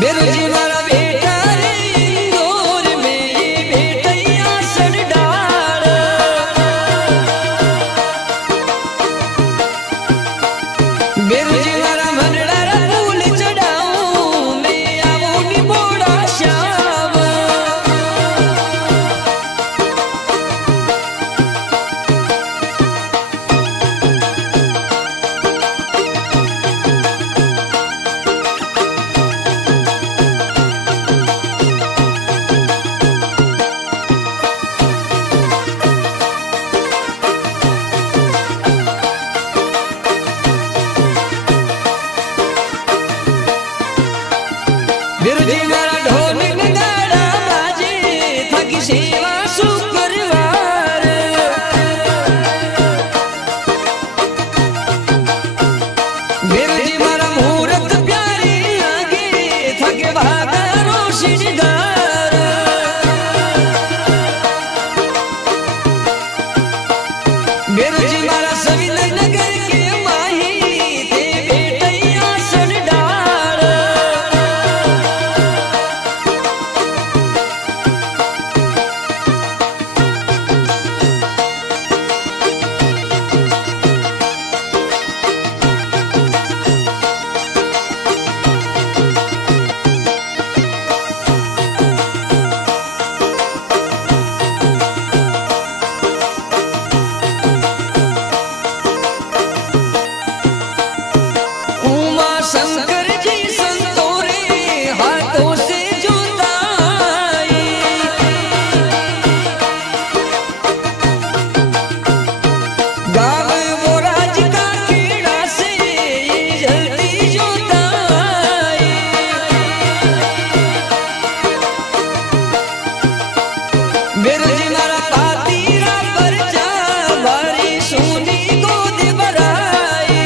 बिरुजी मारा बेटा रे इंदौर में ये बेटैया सड़ डाल बिरुजी मारा मनड़ा रा फूल चढ़ाऊं मैं आवूं नी मोड़ा श्याम बिरुजी मारा ढोल नगाड़ा बाजे थकी सेवा शुक्रवार बिरुजी मारा मुहूर्त प्यारे आगे थके भागा रोशनदार बिरुजी मारा सविनय नगर के माही ते बेटैया सड़ डाल शंकर जी संतोरे हाथों से जुताई गाँव वो राज का कीड़ा से जल्दी जुताई बिरुजी मारा पातीरा पर जा भारी सोनी गोद भराई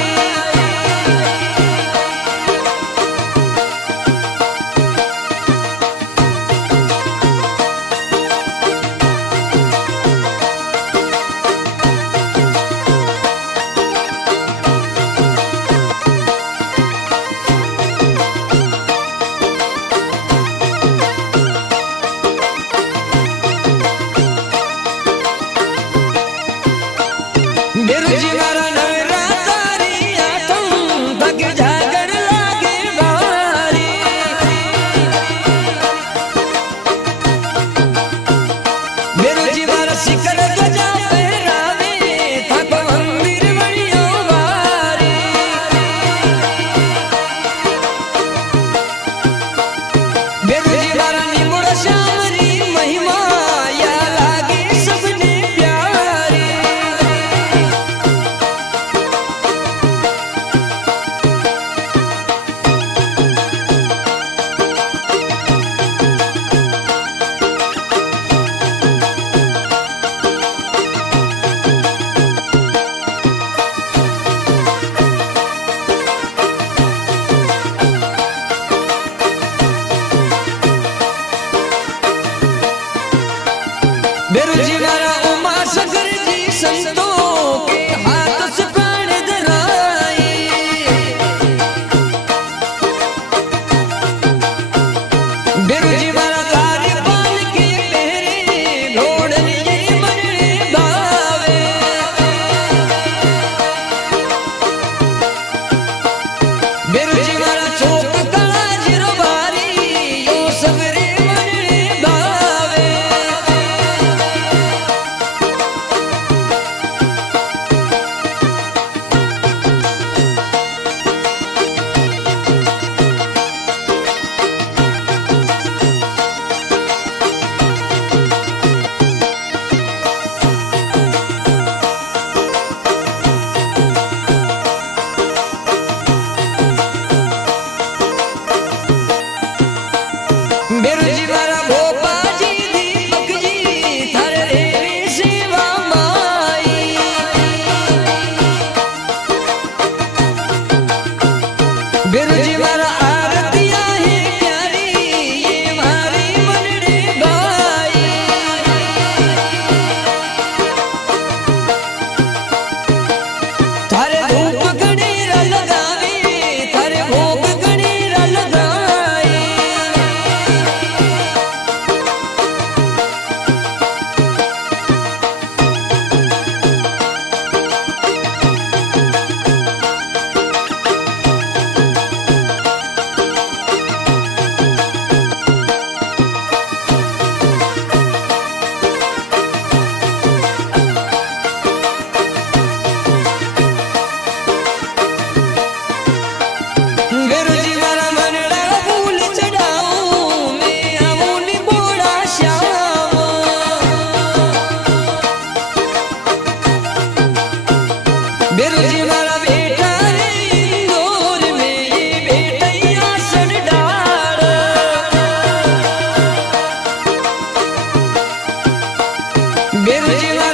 बिरुजी मारा नवरात्रि आठम भग जागर लागे बारी बिरुजी मारा शिखर ध्वजा फहरावे थक मंदिर बड़ियो बारी बिरुजी मारा निमुड़ श्यामरी महिमा या लागे सबने प्यारी बिरुजी मारा उमा शंकर जी संतों के हाथ से प्राण धराए बिरुजी मारा द्वारपाल के पहरे ढोढ़न ये मनड़े भावे बिरुजी मारा चौक कला जिरवारी यो सगरे मनड़े भावे बिरुजी मारा भोपा जी दीपक जी थर रे सेवा माई बिरुजी मारा आरतिया है प्यारी ये मारी मनड़े भाई थारे धूप गणेरा लगावे थारे भोग गणेरा लगाए बिरजी मारा बेटा रे इंदौर में ये बेटैया सन डाड़ बिरजी मारा